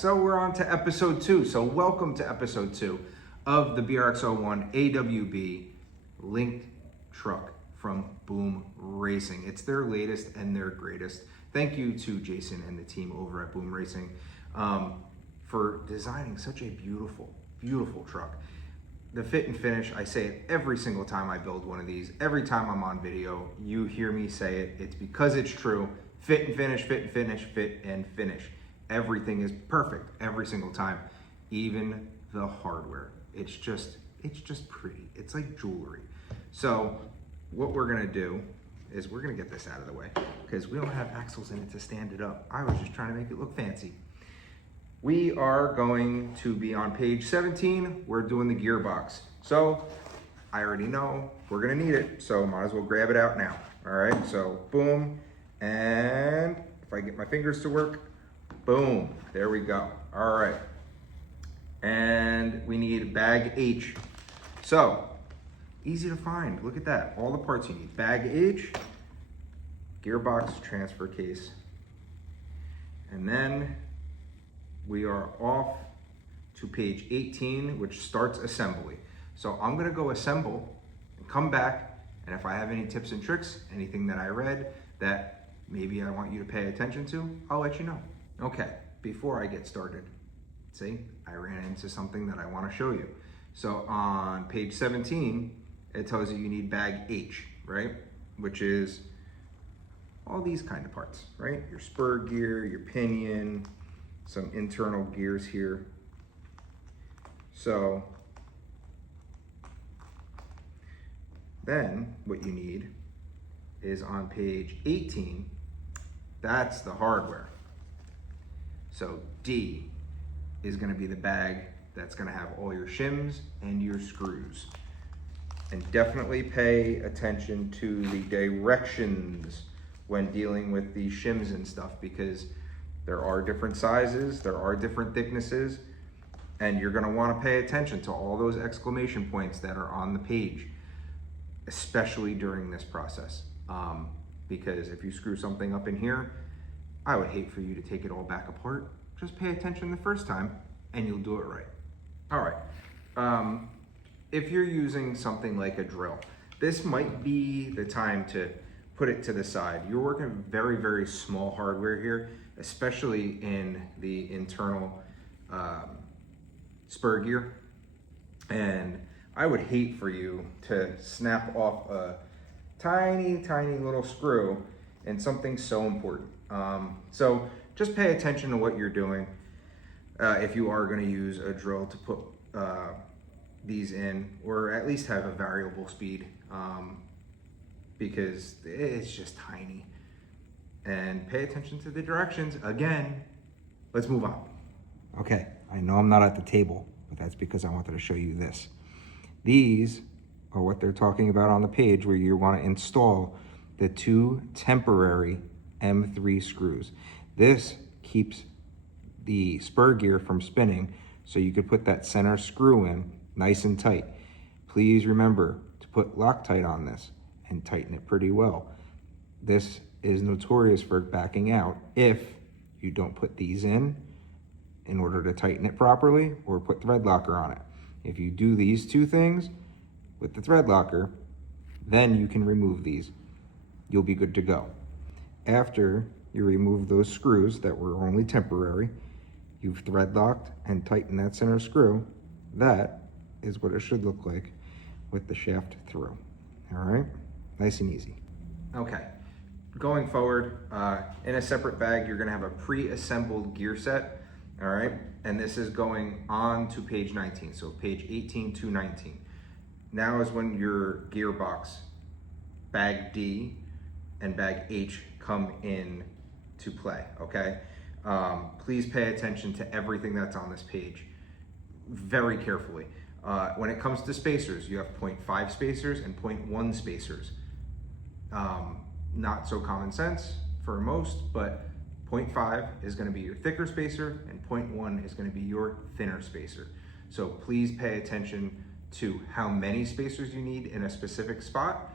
so we're on to episode 2. So welcome to episode 2 of the BRX01 AWB LINK truck from Boom Racing. It's their latest and their greatest. Thank you to Jason and the team over at Boom Racing for designing such a beautiful, beautiful truck. The fit and finish, I say it every single time I build one of these. Every time I'm on video, you hear me say it. It's because it's true. Fit and finish, fit and finish, fit and finish. Everything is perfect every single time, even the hardware. It's just pretty. It's like jewelry. So what we're gonna do is we're gonna get this out of the way because we don't have axles in it to stand it up. I was just trying to make it look fancy. We are going to be on page 17. We're doing the gearbox. So I already know we're gonna need it, so might as well grab it out now. All right, so boom, and if I get my fingers to work, boom, there we go. All right, and we need bag H. So easy to find, look at that, all the parts you need. Bag H, gearbox, transfer case, and then we are off to page 18, which starts assembly. So I'm gonna go assemble and come back, and if I have any tips and tricks, anything that I read that maybe I want you to pay attention to, I'll let you know. Okay, before I get started, see, I ran into something that I wanna show you. So on page 17, it tells you need bag H, right? Which is all these kind of parts, right? Your spur gear, your pinion, some internal gears here. So then what you need is on page 18, that's the hardware. So D is gonna be the bag that's gonna have all your shims and your screws. And definitely pay attention to the directions when dealing with the shims and stuff, because there are different sizes, there are different thicknesses, and you're gonna wanna pay attention to all those exclamation points that are on the page, especially during this process. Because if you screw something up in here, I would hate for you to take it all back apart. Just pay attention the first time and you'll do it right. All right, if you're using something like a drill, this might be the time to put it to the side. You're working with very, very small hardware here, especially in the internal spur gear. And I would hate for you to snap off a tiny, tiny little screw in something so important. So just pay attention to what you're doing if you are gonna use a drill to put these in, or at least have a variable speed, because it's just tiny. And pay attention to the directions. Again, let's move on. Okay, I know I'm not at the table, but that's because I wanted to show you this. These are what they're talking about on the page where you want to install the 2 temporary M3 screws. This keeps the spur gear from spinning, so you could put that center screw in nice and tight. Please remember to put Loctite on this and tighten it pretty well. This is notorious for backing out if you don't put these in order to tighten it properly, or put thread locker on it. If you do these 2 things with the thread locker, then you can remove these. You'll be good to go. After you remove those screws that were only temporary, you've thread locked and tightened that center screw. That is what it should look like with the shaft through. All right, nice and easy. Okay, going forward, in a separate bag, you're gonna have a pre-assembled gear set. All right, and this is going on to page 19, so page 18 to 19. Now is when your gearbox, bag D and bag H come in to play, okay? Please pay attention to everything that's on this page very carefully. When it comes to spacers, you have 0.5 spacers and 0.1 spacers. Not so common sense for most, but 0.5 is gonna be your thicker spacer and 0.1 is gonna be your thinner spacer. So please pay attention to how many spacers you need in a specific spot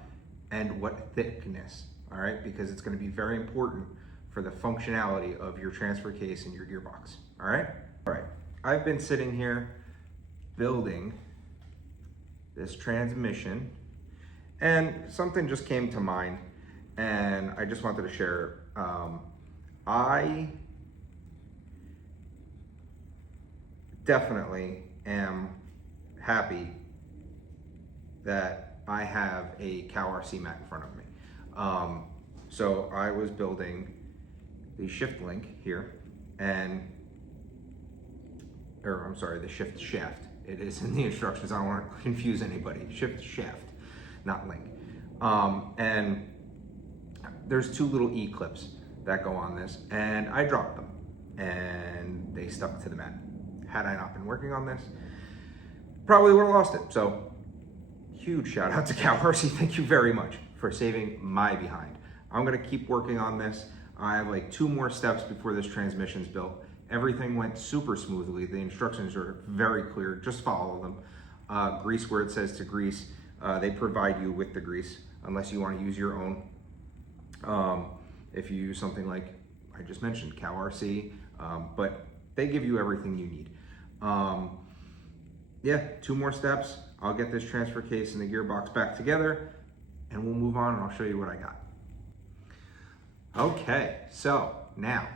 and what thickness, all right? Because it's gonna be very important for the functionality of your transfer case and your gearbox, all right? All right, I've been sitting here building this transmission, and something just came to mind, and I just wanted to share. I definitely am happy that I have a Cow RC mat in front of me. So I was building the shift link here, the shift shaft. It is in the instructions. I don't want to confuse anybody. Shift shaft, not link. And there's two little E clips that go on this, and I dropped them, and they stuck to the mat. Had I not been working on this, probably would have lost it. So huge shout out to Cow RC. Thank you very much for saving my behind. I'm gonna keep working on this. I have like 2 more steps before this transmission's built. Everything went super smoothly. The instructions are very clear, just follow them. Grease where it says to grease. They provide you with the grease, unless you wanna use your own. If you use something like I just mentioned, Cow RC, but they give you everything you need. Yeah, 2 more steps. I'll get this transfer case and the gearbox back together, and we'll move on and I'll show you what I got. Okay, so now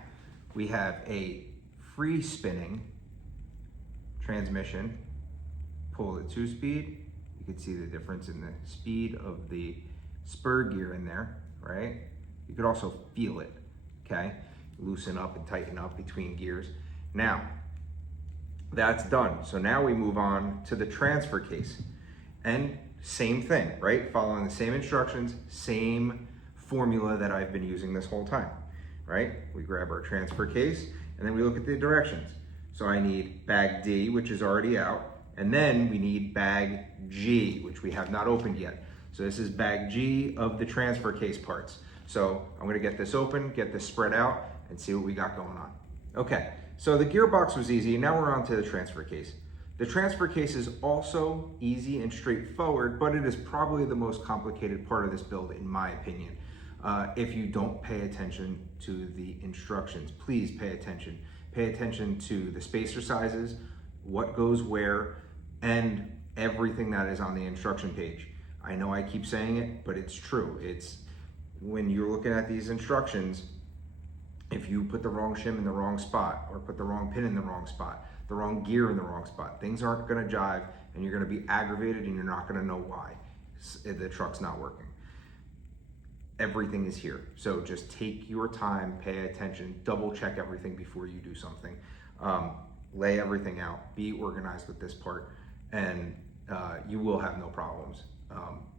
we have a free spinning transmission. Pull the 2-speed. You can see the difference in the speed of the spur gear in there, right? You could also feel it, okay? Loosen up and tighten up between gears. Now, that's done. So now we move on to the transfer case. And same thing, right? Following the same instructions, same formula that I've been using this whole time, right? We grab our transfer case and then we look at the directions. So I need bag D, which is already out, and then we need bag G, which we have not opened yet. So this is bag G of the transfer case parts. So I'm gonna get this open, get this spread out, and see what we got going on. Okay, so the gearbox was easy, and now we're on to the transfer case. The transfer case is also easy and straightforward, but it is probably the most complicated part of this build, in my opinion. If you don't pay attention to the instructions, please pay attention. Pay attention to the spacer sizes, what goes where, and everything that is on the instruction page. I know I keep saying it, but it's true. It's when you're looking at these instructions, if you put the wrong shim in the wrong spot, or put the wrong pin in the wrong spot, the wrong gear in the wrong spot, things aren't gonna jive, and you're gonna be aggravated, and you're not gonna know why the truck's not working. Everything is here. So just take your time, pay attention, double check everything before you do something. Lay everything out, be organized with this part, and you will have no problems.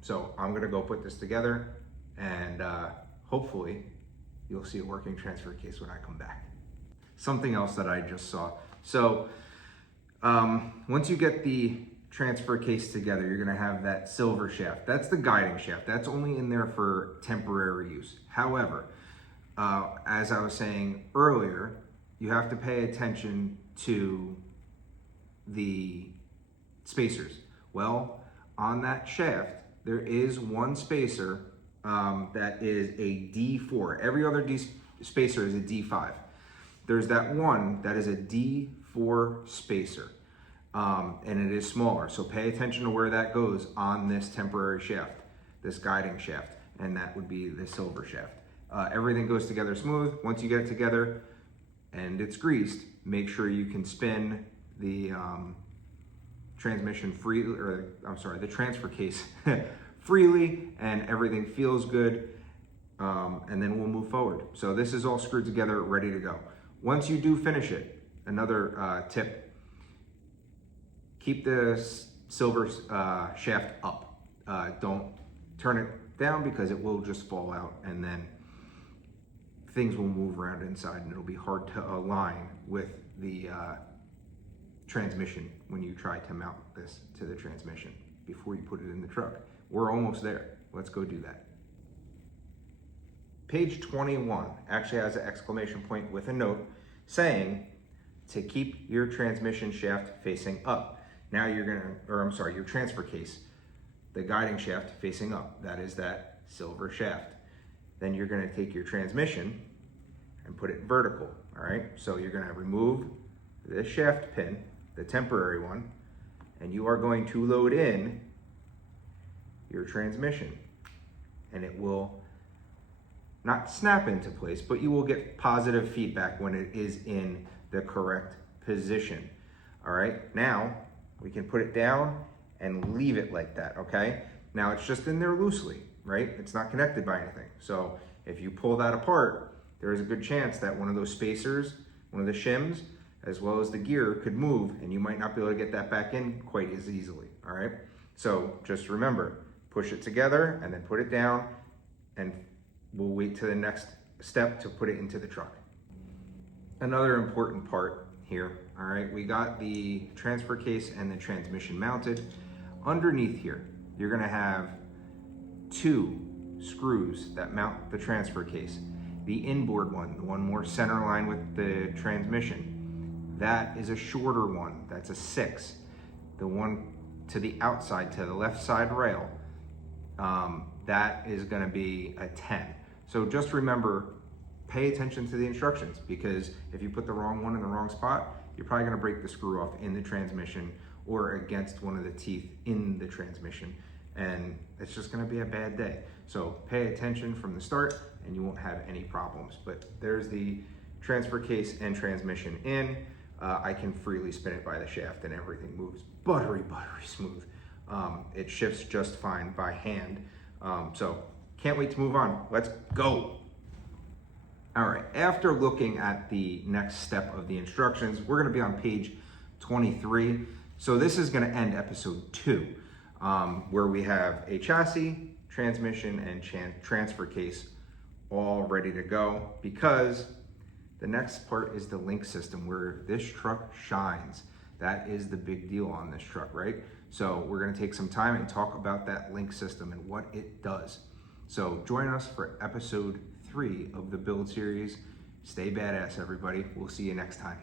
So I'm gonna go put this together, and hopefully you'll see a working transfer case when I come back. Something else that I just saw. So once you get the transfer case together, you're gonna have that silver shaft. That's the guiding shaft. That's only in there for temporary use. However, as I was saying earlier, you have to pay attention to the spacers. Well, on that shaft, there is one spacer that is a D4. Every other spacer is a D5. There's that one that is a D4 spacer. And it is smaller, so pay attention to where that goes on this temporary shaft, this guiding shaft, and that would be the silver shaft. Everything goes together smooth. Once you get it together and it's greased, make sure you can spin the transmission freely, or I'm sorry, the transfer case freely, and everything feels good, and then we'll move forward. So this is all screwed together, ready to go. Once you do finish it, another tip, keep the silver shaft up. Don't turn it down, because it will just fall out, and then things will move around inside, and it'll be hard to align with the transmission when you try to mount this to the transmission before you put it in the truck. We're almost there. Let's go do that. Page 21 actually has an exclamation point with a note saying to keep your transmission shaft facing up. Now your transfer case, the guiding shaft facing up. That is that silver shaft. Then you're gonna take your transmission and put it vertical, all right? So you're gonna remove this shaft pin, the temporary one, and you are going to load in your transmission. And it will not snap into place, but you will get positive feedback when it is in the correct position. All right, now we can put it down and leave it like that, okay? Now it's just in there loosely, right? It's not connected by anything. So if you pull that apart, there is a good chance that one of those spacers, one of the shims, as well as the gear could move, and you might not be able to get that back in quite as easily, all right? So just remember, push it together and then put it down, and we'll wait to the next step to put it into the truck. Another important part here, all right, we got the transfer case and the transmission mounted. Underneath here, you're gonna have 2 screws that mount the transfer case. The inboard one, the one more center line with the transmission, that is a shorter one, that's a 6. The one to the outside, to the left side rail, that is gonna be a 10. So just remember, pay attention to the instructions, because if you put the wrong one in the wrong spot, you're probably gonna break the screw off in the transmission or against one of the teeth in the transmission, and it's just gonna be a bad day. So pay attention from the start and you won't have any problems. But there's the transfer case and transmission in. I can freely spin it by the shaft and everything moves buttery smooth. It shifts just fine by hand. So can't wait to move on. Let's go. All right, after looking at the next step of the instructions, we're gonna be on page 23. So this is gonna end episode 2, where we have a chassis, transmission, and transfer case all ready to go, because the next part is the link system, where this truck shines. That is the big deal on this truck, right? So we're gonna take some time and talk about that link system and what it does. So join us for episode 3 of the build series. Stay badass, everybody. We'll see you next time.